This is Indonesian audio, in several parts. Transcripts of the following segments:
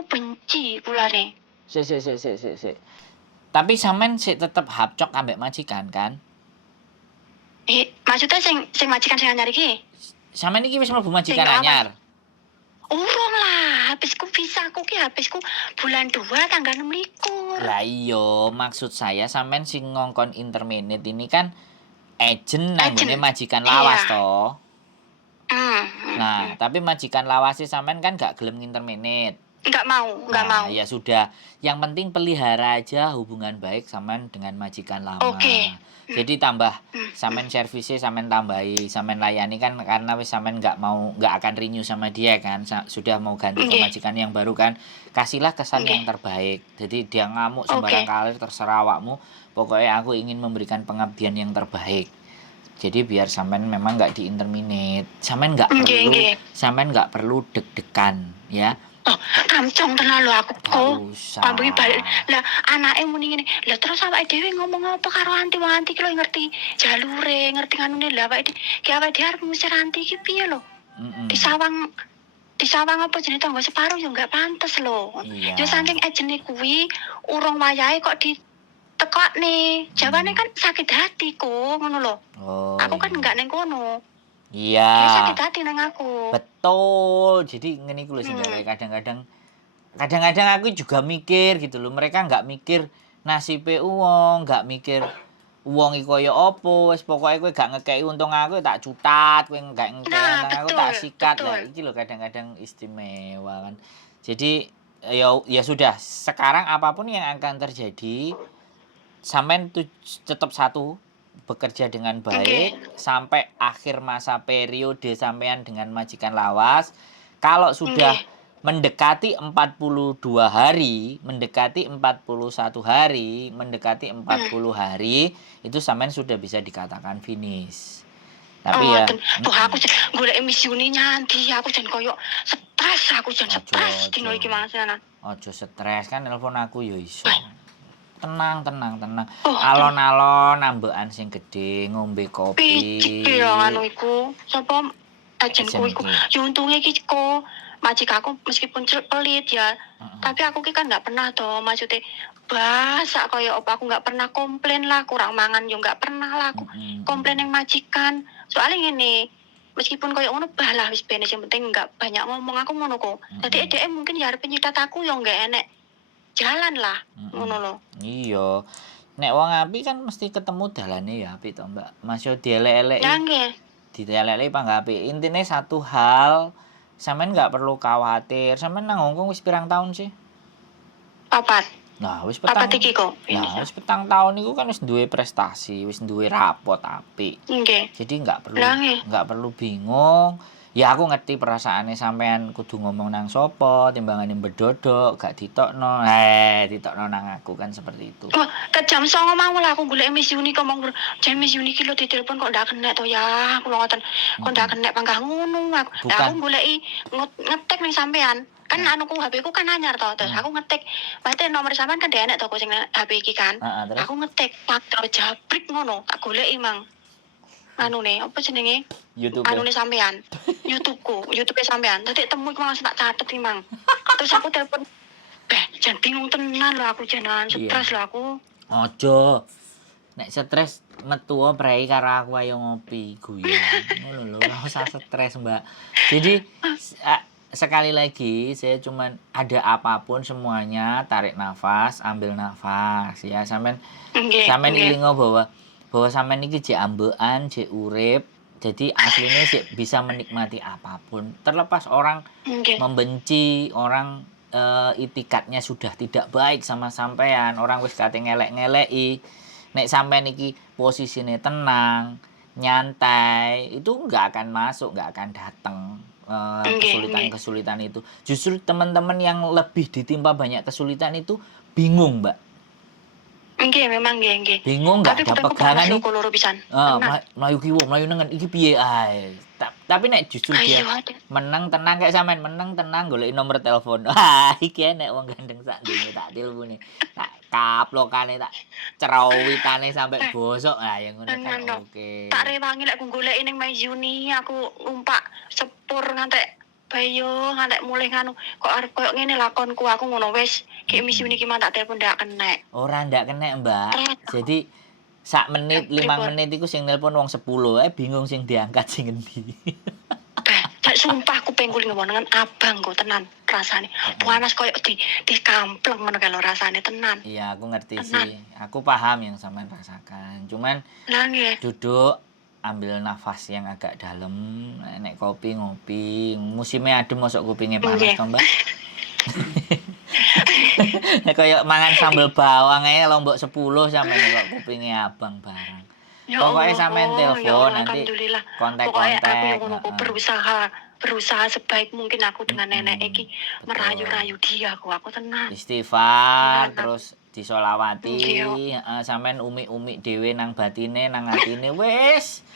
aku benci kulane. Sik. Tapi sampean sik tetep hapcok ambek majikan kan? Maksudnya sing majikan sing anyar iki? Sampean iki wis mlebu majikan Sing anyar. Urung lah, habisku visaku ki habisku bulan 2 tanggal 26. Lah iya, maksud saya sampean sing ngongkon interminate ini kan agent nanggone majikan lawas toh. Nah, tapi majikan lawas sampean kan gak gelem interminate. Enggak mau. Ya sudah, yang penting pelihara aja hubungan baik sampean dengan majikan lama. Oke. Jadi tambah sampean servisnya sampean tambahi, sampean layani kan karena wis sampean nggak akan renew sama dia kan, sudah mau ganti ke majikan yang baru kan. Kasihlah kesan yang terbaik. Jadi dia ngamuk sembarang kali terserah awakmu. Pokoknya aku ingin memberikan pengabdian yang terbaik. Jadi biar sampean memang nggak diinterminate. Sampean nggak perlu deg-degan ya. Oh, kamcong tenan lho aku kok. Ambek balik. Lah anake muni ngene. Lah terus awake dhewe ngomong apa karo anti ki lho ngerti jalure, ngerti nganune lah awake dhewe arep ngusir anti ki piye lho? Disawang apa jenenge tangga separuh ya enggak pantes lho. Ya saking ejene kuwi urung wayahe kok ditekokne. Jawane kan sakit hati kok ngono lho. Aku kan enggak ning kono. Iya. Sakit hati nang aku. Betul. Jadi ngene iku lho sing kadang-kadang aku juga mikir gitu loh. Mereka nggak mikir nasibe wong, nggak mikir wong iki kaya apa, wis pokoke kowe gak ngekeki untung aku tak cutat, kowe gak ngekeki aku tak sikat. Lah iki lho kadang-kadang istimewa kan. Jadi ya sudah, sekarang apapun yang akan terjadi sampean tetap satu bekerja dengan baik sampai akhir masa periode sampean dengan majikan lawas. Kalau sudah mendekati 42 hari, mendekati 41 hari, mendekati 40 hari, itu sampean sudah bisa dikatakan finish. Tapi aku golek misiune nyanti, aku jan koyo stres, dino iki mangsanan. Ojo stres kan telepon aku ya iso. Tenang. Alon-alon ambekan sing gede, ngombe kopi. Iki ya anu iku. Sapa ajenku iku. Ya untunge iki kok majikaku meskipun pelit ya. Tapi aku ki kan enggak pernah to, maksudnya basak kaya apa aku enggak pernah komplain lah, kurang mangan yo enggak pernah lah aku. Komplain yang majikan. Soalnya ngene, meskipun kaya ngono bah lah wis benes yang penting enggak banyak ngomong aku ngono kok. Dadi dhek mungkin ya arep nyitat aku yo enggak enek jalan lah ngono lho. Iya. Nek wong apik kan mesti ketemu dalane ya apik to, Mbak. Masih dielek-eleki. Ya nggih. Dielek-eleki pangga apik. Intine satu hal, sampean enggak perlu khawatir. Sampean nang Hongkong wis pirang tahun sih? 4. Nah, wis petang. Iki kok. Nah, wis petang tahun iku kan wis duwe prestasi, wis duwe rapot apik. Nggih. Jadi enggak perlu bingung. Ya aku ngerti perasaane sampean kudu ngomong nang sapa, timbangane bedodok, gak ditokno. Ditokno nang aku kan seperti itu. Ke jam 09.00 mau lah aku golek Miss Uni ngomong, "Jan Miss Uni ki lho ditelepon kok ndak kena to ya." Aku ngoten. Kok ndak kena panggah ngono aku. Lah aku goleki ngetek ning sampean. Kan anuku HP ku kan anyar to, terus aku ngetik. Berarti nomor sampean kan dhek enek to sing HP iki kan. Aku ngetik Patro Jabrik ngono, tak goleki mang. Anune apa jenenge? YouTube. Anune sampean. YouTube sampean. Dadi temu iku langsung tak catet iki mang. Terus aku telepon, jan bingung tenan lho aku janan stres lho aku. Ojo. Nek stres metu prei karo aku ayo ngopi guyon. Ngono lho, ora usah stres, Mbak. Jadi sekali lagi saya cuman ada apapun semuanya tarik nafas, ambil nafas ya. Sampean ilingo bahwa sampean iki jek ambekan, jek urip. Jadi aslinya jek bisa menikmati apapun. Terlepas orang membenci, orang itikatnya sudah tidak baik sama sampean, orang wis kate ngelek-ngeleki. Nek sampean iki posisine tenang, nyantai, itu enggak akan masuk, enggak akan datang kesulitan-kesulitan itu. Justru teman-teman yang lebih ditimpa banyak kesulitan itu bingung, Mbak. Nggih, memang nggih. Bingung enggak ada pegangan iki. Mlayu kiwo, mlayu nengen iki piye ae. Tapi nek justru dia meneng tenang kayak sampean, meneng tenang golek nomor telepon. Iki nek wong gandeng sak dene tak tilpune. Tak kaplokane tak cerawitane sampai bosok. Ya ngono kan oke. Tak rewangi lek goleki ning Mayuni aku numpak sepur ngantek bae yo ngantek mulai nganu kok arep koyo ngene lakonku aku ngono wis ki misi niki man tak telepon ndak kena. Ora ndak kena, Mbak. Terus Jadi sak menit, 5 pripun? menit iku sing nelpon wong 10, bingung sing diangkat sing endi. Tak sumpah aku pengen kuling ngomong dengan abang kok tenan rasane. Panas koyo di kampleng ngono kalau rasane tenan. Iya, aku ngerti Tenan. sih. Aku paham yang sampean rasakan. Cuman Lah nggih. duduk, ambil nafas yang agak dalam, nek kopi ngopi, musimnya adem mosok kupingnya panas Nggih. toh, Mbak. Nek koyo mangan sambel bawang ae lombok 10 sampeyan kok kupingnya abang barang. Ya Pokoknya Allah, sampean ya telepon Allah, nanti alhamdulillah. kontak-kontak. Pokoknya aku yang ngono heeh. berusaha sebaik mungkin aku dengan nenek iki Betul. merayu-rayu dia aku tenang. Istighfar Tenan. terus disolawati, Nggih. sampean umi-umi dhewe nang batine nang atine wis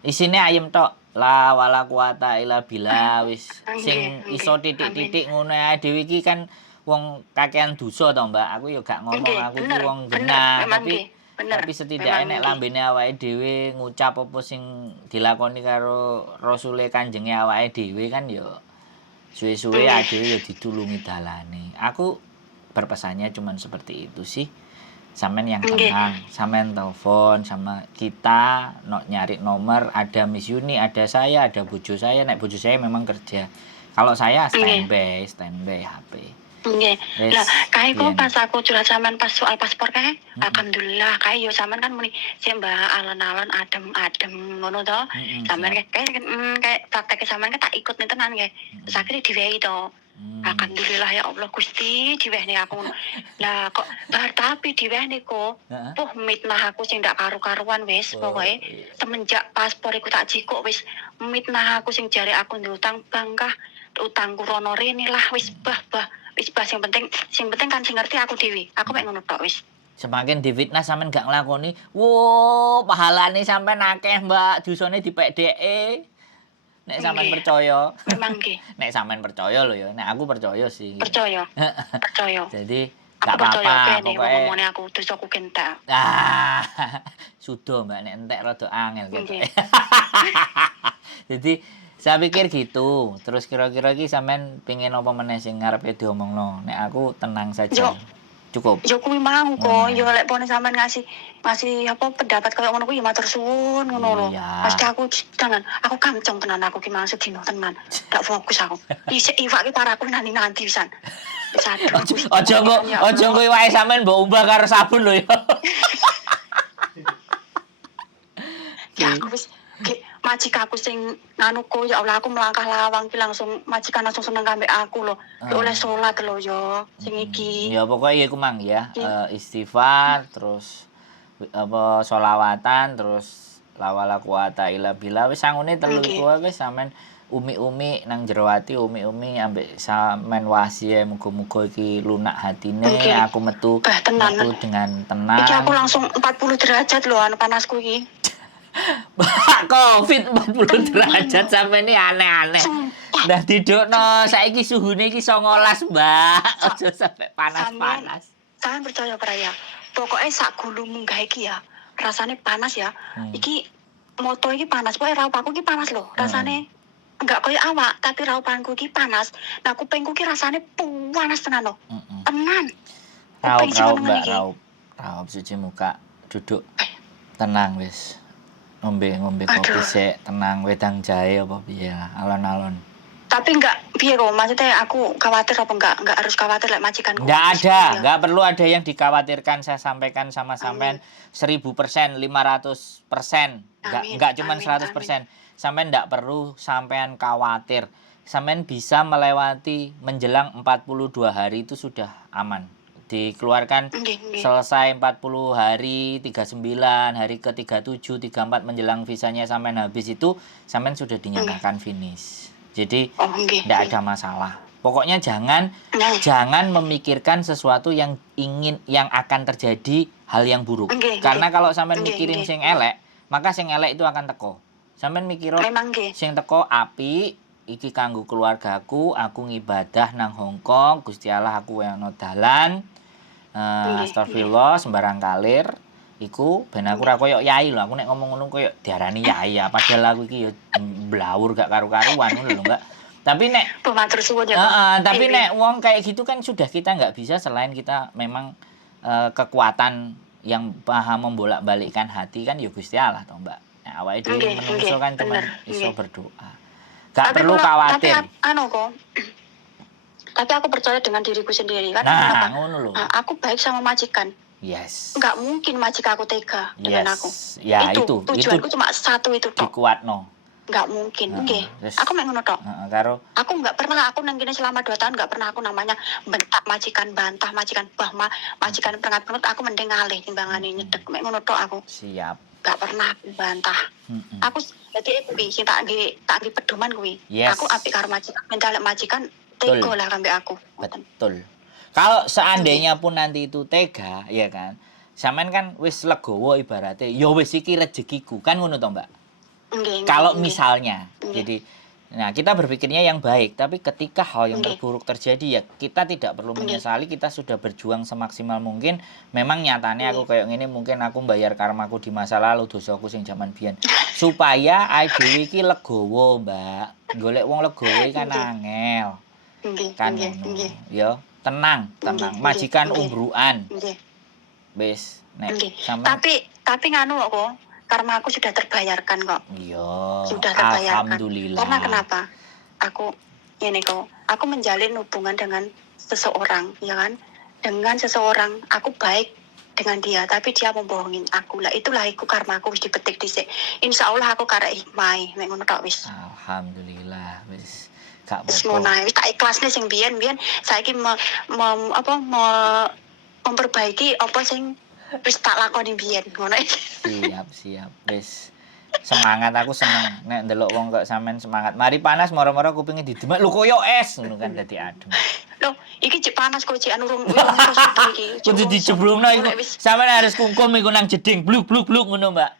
isine ayem tok. La wala quwata illa billah wis sing Nggih, iso nggih. titik-titik ngono ae dhewe iki kan wong kakean dosa to, Mbak. Aku ya gak ngomong Nggih, aku iki bener, wong bener, genah, memang tapi nggih, bener, tapi setidaknya memang nek nggih. lambene awake dhewe ngucap apa sing dilakoni karo Rasule Kanjenge awake dhewe kan ya suwe-suwe Nggih. adewe ya ditulungi dalane. Aku berpesannya cuman seperti itu sih. Sampean yang Nggih. tenang, sampean telepon sama kita, nyari nomor, ada Miss Yuni, ada saya, ada bojo saya. Nek bojo saya memang kerja. Kalau saya standby HP. Nggih. Wes, Lah, kae kok biyen. pas aku curhat sampean pas soal paspor kae, alhamdulillah kae yo sampean kan muni sik Mbak alon-alon adem-adem ngono to. Sampean kayak praktek sampean tak ikut nih tenan kae. Terus akhirnya diwehi to. Alhamdulillah ya Allah Gusti diwehne aku. Lah kok bar tapi diwehne kok. Heeh. Mitnah aku sing ndak karu-karuan wis Oh, pokoke iya. semenjak paspor iku tak jikuk wis mitnah aku sing jare aku ndutang bangkah utangku rono rene lah wis bah wis sing penting kan sing ngerti aku dewi. Aku mek ngono tok wis. Semakin difitnah sampean gak nglakoni, wo pahalane sampean akeh, Mbak. Dosane dipek dheke. Nek sampean Nggih. percaya. Memang nggih. Nek sampean percaya lho ya. Nek aku percaya sih. Percaya. Percaya. Jadi Aku gak percaya apa-apa kene pokoknya. ngomongane aku dosaku kentak. Ah, sudah Mbak nek entek rada angel gitu. Nggih. Jadi saya pikir gitu. Terus kira-kira iki sampean pengin apa meneh sing ngarepe diomongno. Nek aku tenang saja. Yo. Cukup. Yo kuwi mau kok, yo lek pone sampean ngasih apa pendapat koyo ngono kuwi ya matur suwun ngono lho. Iya. Pasti aku tenan, aku kancong tenan aku ki maksud dino tenan. Gak fokus aku. Isik iwak ki paraku nanti pisan. Wis aduh. Ojo engko iwake sampean mbok umbah karo sabun lho ya. Ya aku wis majikaku sing nganuku ya Allah aku melangkah lawang ki langsung majikan langsung seneng ambek aku lho. Ya oleh salat lho yo sing iki. Ya pokoknya iku mang ya, Iya. istighfar terus apa sholawatan terus la wala quwata illa billah wis sangune telu Nggih. iku wae wis sampean umi-umi nang jero ati umi-umi ambek sampean wasihe muga-muga iki lunak hatine Nggih. aku metu Tenan. dengan tenang. Iki aku langsung 40 derajat lho anu panasku iki. Covid 40 derajat sampe ini aneh-aneh. Sumpah. Dah didukno saiki suhune iki 19, Mbak. Aja sampe panas-panas. Sampeyan percaya peraya. Pokoknya sak gulu munggah iki ya. Rasane panas ya. Iki moto iki panas. Pokoke raupanku iki panas loh. Rasane enggak koyo awak, tapi raupanku iki panas. Nah, kupingku iki rasane panas tenan loh. Tenan. Kuping sing Raup, meneng Mbak, iki. raup cuci muka, duduk. Tenang wis. Ngombe kopi Aduh. sik, tenang wedang jahe apa piye lah, alon-alon. Tapi enggak piye kok, maksudnya aku khawatir apa enggak harus khawatir lek majikanku. Nggak ada, Ya. nggak perlu ada yang dikhawatirkan. Saya sampaikan sama sampean 1000%, 500%. Amin, Nggak cuma amin, 100%. Sampean nggak perlu sampean khawatir. Sampean bisa melewati menjelang 42 hari itu sudah aman. Dikeluarkan Nggih. selesai 40 hari, 39, hari ke-37, 34 menjelang visanya sampean habis itu, sampean sudah dinyatakan finish. Jadi Oh, nggih. tidak ada masalah. Pokoknya jangan memikirkan sesuatu yang akan terjadi hal yang buruk. Nggih, Karena kalau sampean Nggih, mikirin nggih. sing elek, maka sing elek itu akan teko. Sampean mikir Memang nggih. sing teko api iki kanggo keluargaku, aku ngibadah nang Hongkong, Gusti Allah aku ono dalan. Astagfirullah sembarang kalir iku ben aku ora koyo yai lho. Aku nek ngomong ngono koyo diarani yai ya, padahal aku iki ya blawur gak karu-karuan ngono lho, Mbak. Tapi nek Matur suwun ya kok. tapi Iya. nek wong kayak gitu kan sudah kita nggak bisa selain kita memang kekuatan yang paham membolak-balikkan hati kan ya Gusti Allah toh Mbak. Nah, awake dhewe Nggih, menungso nggih, kan cuma bener, iso nggih. berdoa. Gak Tapi perlu tapi khawatir. anu kok. Tapi aku percaya dengan diriku sendiri kan. Nah, Kenapa? ngono lho. Nah, aku baik sama majikan. Yes. Nggak mungkin majikan aku tega dengan aku. Ya itu Tujuanku cuma satu itu tok. dikuatno. Nggak mungkin, nggih. Terus, Aku mek ngono tok. karo Aku nggak pernah, aku nang kene selama 2 tahun nggak pernah aku namanya bentak majikan, bantah majikan, majikan pengat-penut, aku mending ngalih timbangane nyedek. Mek ngono tok aku. siap. Gak pernah aku bantah. Aku dadi kuwi sing tak nggih pedoman kuwi. Yes. Aku apik karo majikan, mental majikan tega lah kambek aku. Betul. Kalau seandainya pun nanti itu tega, ya kan? Sampean kan wis legowo ibaratnya, ya wis iki rezekiku, kan ngono toh, Mbak? Nggih. Kalau misalnya, Nggih. jadi, nah kita berpikirnya yang baik, tapi ketika hal yang Nggih. terburuk terjadi ya kita tidak perlu menyesali, kita sudah berjuang semaksimal mungkin. Memang nyatanya aku kayak gini, mungkin aku bayar karmaku di masa lalu, dosaku sing jaman biyen. Supaya dhewe iki legowo, Mbak. Golek wong legowo iki kan angel. Nggih. Kan Nggih. ngono. Nggih. Ya, tenang. Nggih. Majikan Nggih. umbruan. Nggih. Wis, nek Nggih. sampean Tapi nganu kok, karma aku sudah terbayarkan kok. iya, Sudah terbayarkan. alhamdulillah. Karena kenapa? Aku ini kok, aku menjalin hubungan dengan seseorang, ya kan? Dengan seseorang, aku baik dengan dia, tapi dia membohongin aku. Lah itulah iku karma aku wis dipetik dhisik. Insyaallah aku karek hikmah, mek ngono tok wis. Alhamdulillah, wis gak Wis apa-apa. ngono ae, wis tak ikhlasne sing biyen saiki memperbaiki apa sing wis tak lakoni biyen ngono ae. Siap, wis. Semangat, aku seneng nek ndelok wong kok sampean semangat. Mari panas moro-moro kupinge didemek lho koyo es ngono kan dadi adem. Loh, iki cek panas kok cek anu urung iki. Kudu dijebrungno iku. Sampean harus kungkum iku nang jeding bluk ngono, Mbak.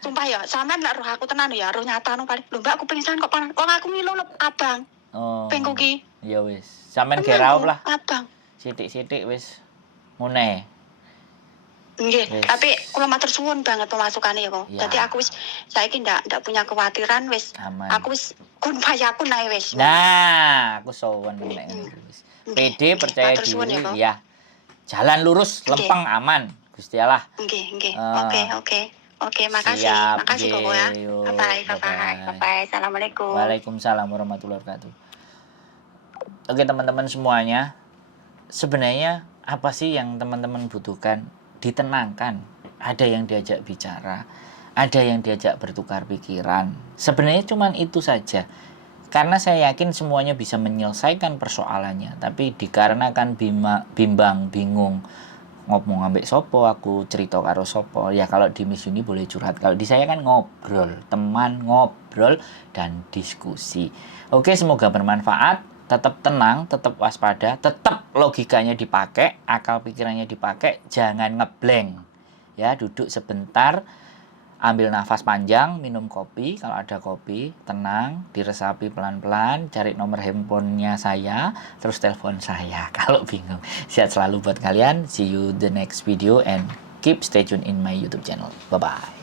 Sumpah ya, sampean lek roh aku tenan ya, roh nyata no kali. Lho Mbak, aku pingsan kok panas. Wong aku ngilu lho, abang. Oh. Pengko ki. Ya wis. Sampean ge raup lah. Abang. Sithik-sithik wis ngene. Nggih, Wis. tapi kula matur suwun banget pemasukane ya kok. Ya. Dadi aku wis saiki ndak punya kekhawatiran wis. Aman. Aku wis kun payakun ae wis. Nah, aku sowan nek ngono wis. Pede, percaya Matur suwun ya, Kok. diri, ya. Jalan lurus, Nggih. lempeng, aman. Gusti Allah. Nggih. Ah. Oke, makasih. Siap, Makasih nggih, Kok ya. yuk, Bye. bye-bye. Assalamualaikum. Waalaikumsalam warahmatullahi wabarakatuh. Oke teman-teman semuanya, sebenarnya apa sih yang teman-teman butuhkan? Ditenangkan. Ada yang diajak bicara, ada yang diajak bertukar pikiran. Sebenarnya cuma itu saja. Karena saya yakin semuanya bisa menyelesaikan persoalannya, tapi dikarenakan bimbang, bingung, ngomong ambek sopo, aku cerita karo sopo. Ya kalau di Miss Uni boleh curhat, kalau di saya kan ngobrol, teman ngobrol dan diskusi. Oke, semoga bermanfaat. Tetap tenang, tetap waspada, tetap logikanya dipakai, akal pikirannya dipakai, jangan ngeblank. Ya, duduk sebentar, ambil nafas panjang, minum kopi, kalau ada kopi, tenang, diresapi pelan-pelan, cari nomor handphonenya saya, terus telepon saya kalau bingung. Sehat selalu buat kalian, see you the next video and keep stay tune in my YouTube channel. Bye-bye.